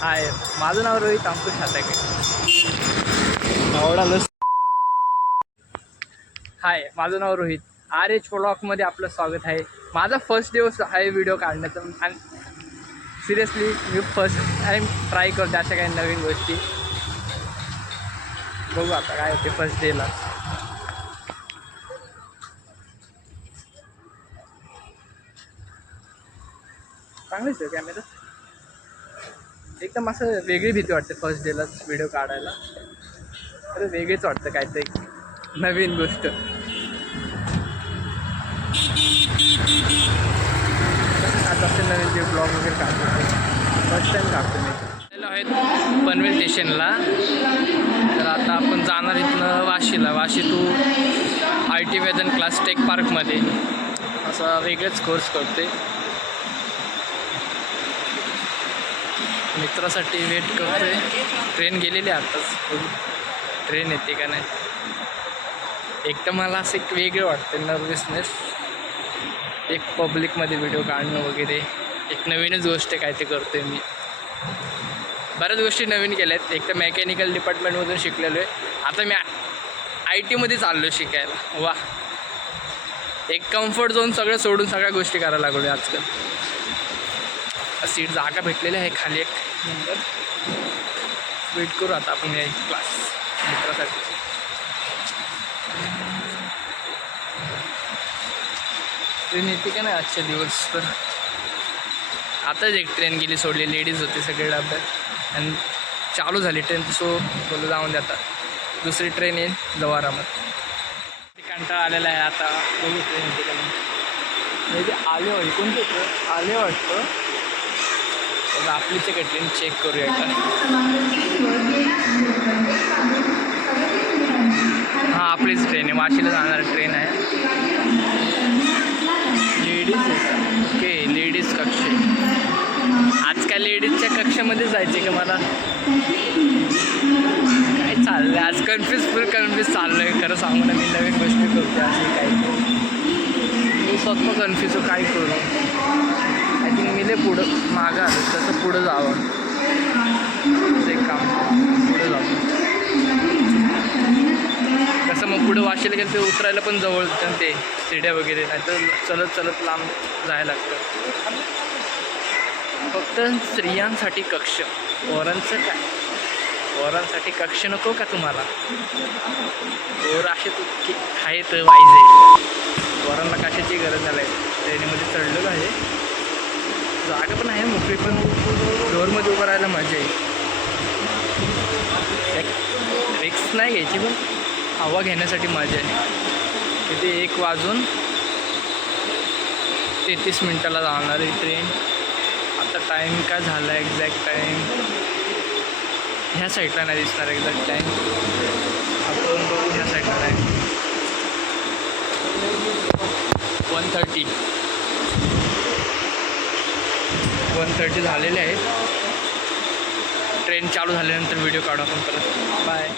हाय, माझं नाव रोहित अंकुश हाताके. हाय, माझं नाव रोहित. RH व्लॉगमध्ये आपलं स्वागत आहे. माझा फर्स्ट दिवस आहे व्हिडिओ काढण्याचा आणि सिरियसली मी फर्स्ट टाईम ट्राय करते अशा काही नवीन गोष्टी. बघू आता काय होते फर्स्ट डेला. चांगलीच आहे कॅमेरा. एकदम असं वेगळी भीती वाटते फर्स्ट डेलाच व्हिडिओ काढायला. अरे वेगळीच वाटतं काय ते नवीन गोष्ट. आता असेल नवीन जे ब्लॉग वगैरे काढतो फर्स्ट टाईम काढतो मी. आहेत पनवेल स्टेशनला. तर आता आपण जाणार इथनं वाशीला. वाशी टू IT वेदन क्लास टेक पार्कमध्ये असा वेगळाच कोर्स करते. मित्रासाठी वेट करतोय. ट्रेन गेलेली आताच. ट्रेन येते का नाही एकदम मला असं एक वेगळं वाटतं. नर्वसनेस. एक पब्लिकमध्ये व्हिडिओ काढणं वगैरे एक नवीनच गोष्ट काय ते करतोय मी. बऱ्याच गोष्टी नवीन केल्या आहेत. एक तर मेकॅनिकल डिपार्टमेंटमधून शिकलेलो आहे. आता मी IT चाललो आहे शिकायला. वा, एक कम्फर्ट झोन सगळं सोडून सगळ्या गोष्टी करायला लागलो आहे आजकाल. सीट जागा भेटलेली आहे खाली एक नंबर. वेट करू आता आपण या क्लास मित्रासाठी. ट्रेन येते का नाही आजच्या दिवस. तर आताच एक ट्रेन गेली सोडली. लेडीज होते सगळे डब्यात आणि चालू झाली ट्रेन. सो बोलू जाऊन द्या आता दुसरी ट्रेन येईल जवारामध्ये. कंटाळा आलेला आहे आता. बघू ट्रेन येते का नाही. ते आले हो कोणते ट्रेन आले वाटतं. आपलीच एक ट्रेन चेक करूया का. हां आपलीच ट्रेन आहे. वाशीला जाणारी ट्रेन आहे. लेडीज ओके लेडीज कक्ष. आज काय लेडीजच्या कक्षामध्ये जायचे का मला. काय चाललं आहे आज. फुल कन्फ्यूज चाललं आहे खरं सांगू ना. मी नवीन गोष्टी करते अशी काही. मी स्वतः कन्फ्यूज हो काय करू. आय थिंक मी पुढं मागं आलं तसं पुढं जावं. एक काम पुढं जावं. कसं मग पुढं वाशीला गेलं ते उतरायला पण जवळ ते शिड्या वगैरे. नाही तर चलत चलत लांब जायला लागतं. फक्त स्त्रियांसाठी कक्ष. पोरांचं काय. पोरांसाठी कक्ष नको का तुम्हाला. पोर असे तू आहेत वाईजे. पोरांना कशाची गरज झाली आहे. ट्रेनमध्ये चढलं का आहे. जागा पण आहे मोकळी. पण डोअरमध्ये उभं राहायला मजा आहे. रिक्स नाही घ्यायची पण हवा घेण्यासाठी मजा आहे. तिथे 1:33 जाणार आहे ट्रेन. आता टाईम काय झाला एक्झॅक्ट टाईम ह्या साईडला नाही दिसणार एक्झॅक्ट टाईम. आपण बघू ह्या साईडला टाईम 1:30 झालेले आहेत. ट्रेन चालू झाल्यानंतर व्हिडिओ काढू आपण परत. बाय.